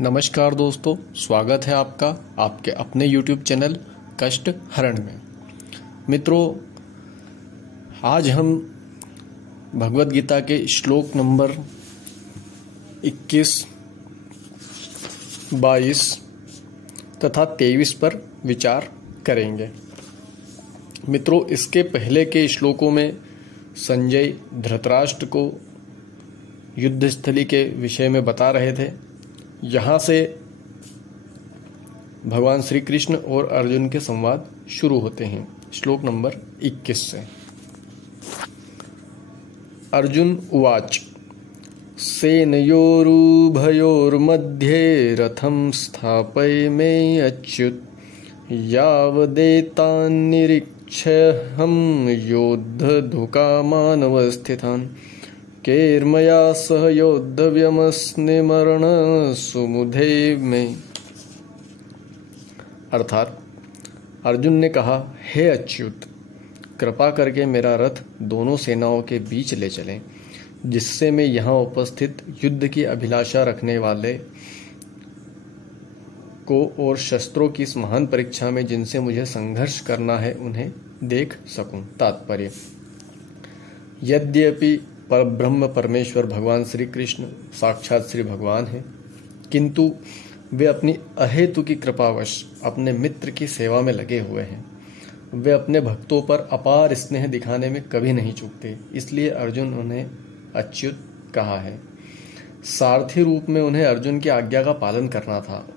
नमस्कार दोस्तों, स्वागत है आपका आपके अपने YouTube चैनल कष्ट हरण में। मित्रों, आज हम भगवद गीता के श्लोक नंबर 21, 22 तथा 23 पर विचार करेंगे। मित्रों, इसके पहले के श्लोकों में संजय धृतराष्ट्र को युद्धस्थली के विषय में बता रहे थे। यहाँ से भगवान श्री कृष्ण और अर्जुन के संवाद शुरू होते हैं श्लोक नंबर 21 से। अर्जुन उवाच सेनयोरुभयोर्मध्ये रथं स्थापयमे अच्युत यावदेतान्निरीक्ष्यहं योद्धधुकामानवस्थितान् केर्मया सह योद्धव्यमस्निमरण सुमुधे में। अर्थात अर्जुन ने कहा, हे अच्युत, कृपा करके मेरा रथ दोनों सेनाओं के बीच ले चलें, जिससे मैं यहाँ उपस्थित युद्ध की अभिलाषा रखने वाले को और शस्त्रों की इस महान परीक्षा में जिनसे मुझे संघर्ष करना है उन्हें देख सकूं। तात्पर्य, यद्यपि परब्रह्म परमेश्वर भगवान श्री कृष्ण साक्षात श्री भगवान हैं, किंतु वे अपनी अहेतु की कृपावश अपने मित्र की सेवा में लगे हुए हैं। वे अपने भक्तों पर अपार स्नेह दिखाने में कभी नहीं चूकते, इसलिए अर्जुन उन्हें अच्युत कहा है। सारथी रूप में उन्हें अर्जुन की आज्ञा का पालन करना था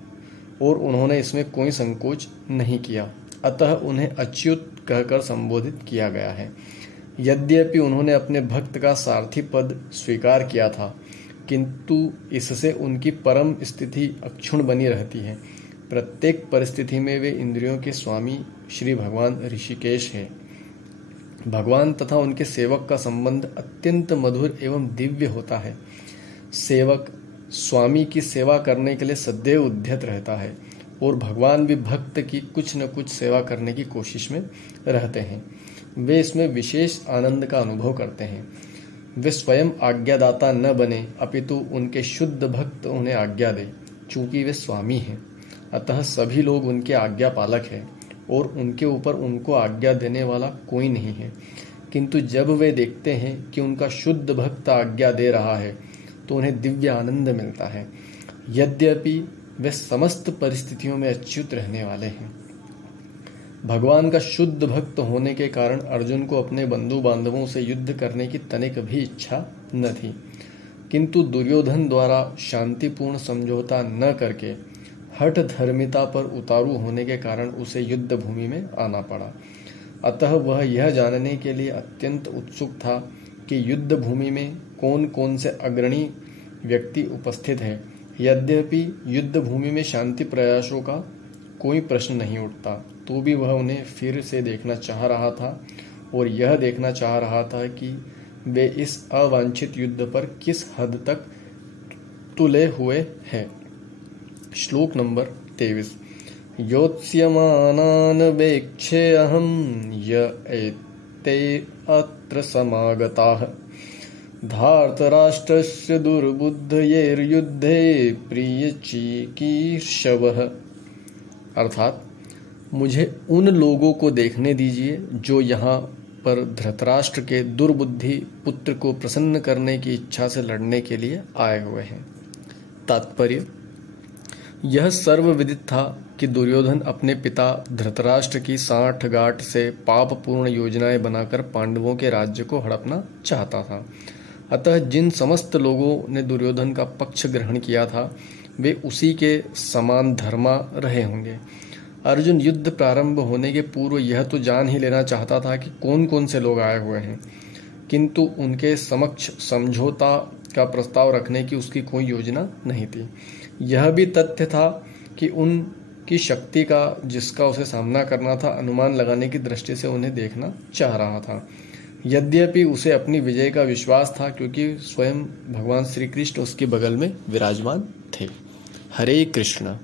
और उन्होंने इसमें कोई संकोच नहीं किया, अतः उन्हें अच्युत कहकर संबोधित किया गया है। यद्यपि उन्होंने अपने भक्त का सारथी पद स्वीकार किया था, किंतु इससे उनकी परम स्थिति अक्षुण्ण बनी रहती है। प्रत्येक परिस्थिति में वे इंद्रियों के स्वामी श्री भगवान ऋषिकेश है। भगवान तथा उनके सेवक का संबंध अत्यंत मधुर एवं दिव्य होता है। सेवक स्वामी की सेवा करने के लिए सदैव उद्यत रहता है और भगवान भी भक्त की कुछ न कुछ सेवा करने की कोशिश में रहते हैं। वे इसमें विशेष आनंद का अनुभव करते हैं। वे स्वयं आज्ञादाता न बने, अपितु उनके शुद्ध भक्त उन्हें आज्ञा दे। चूंकि वे स्वामी हैं, अतः सभी लोग उनके आज्ञा पालक हैं और उनके ऊपर उनको आज्ञा देने वाला कोई नहीं है। किंतु जब वे देखते हैं कि उनका शुद्ध भक्त आज्ञा दे रहा है तो उन्हें दिव्य आनंद मिलता है। यद्यपि वे समस्त परिस्थितियों में अच्युत रहने वाले हैं। भगवान का शुद्ध भक्त होने के कारण अर्जुन को अपने बंधु बांधवों से युद्ध करने की तनिक भी इच्छा न थी, किंतु दुर्योधन द्वारा शांतिपूर्ण समझौता न करके हठ धर्मिता पर उतारू होने के कारण उसे युद्ध भूमि में आना पड़ा। अतः वह यह जानने के लिए अत्यंत उत्सुक था कि युद्ध भूमि में कौन कौन से अग्रणी व्यक्ति उपस्थित है। यद्यपि युद्ध भूमि में शांति प्रयासों का कोई प्रश्न नहीं उठता, तो भी वह उन्हें फिर से देखना चाह रहा था और यह देखना चाह रहा था कि वे इस अवांछित युद्ध पर किस हद तक तुले हुए हैं। श्लोक नंबर 23। योत्स्यमानान् वेक्षेऽहं य एते अत्र समागताः धार्तराष्ट्रस्य दुर्बुद्धयैर्युद्धे प्रियचिकीर्षवः। अर्थात, मुझे उन लोगों को देखने दीजिए जो यहाँ पर धृतराष्ट्र के दुर्बुद्धि पुत्र को प्रसन्न करने की इच्छा से लड़ने के लिए आए हुए हैं। तात्पर्य, यह सर्वविदित था कि दुर्योधन अपने पिता धृतराष्ट्र की सांठगांठ से पापपूर्ण योजनाएं बनाकर पांडवों के राज्य को हड़पना चाहता था। अतः जिन समस्त लोगों ने दुर्योधन का पक्ष ग्रहण किया था वे उसी के समान धर्मा रहे होंगे। अर्जुन युद्ध प्रारंभ होने के पूर्व यह तो जान ही लेना चाहता था कि कौन कौन से लोग आए हुए हैं, किंतु उनके समक्ष समझौता का प्रस्ताव रखने की उसकी कोई योजना नहीं थी। यह भी तथ्य था कि उनकी शक्ति का जिसका उसे सामना करना था अनुमान लगाने की दृष्टि से उन्हें देखना चाह रहा था। यद्यपि उसे अपनी विजय का विश्वास था, क्योंकि स्वयं भगवान श्री कृष्ण उसके बगल में विराजमान थे। हरे कृष्ण।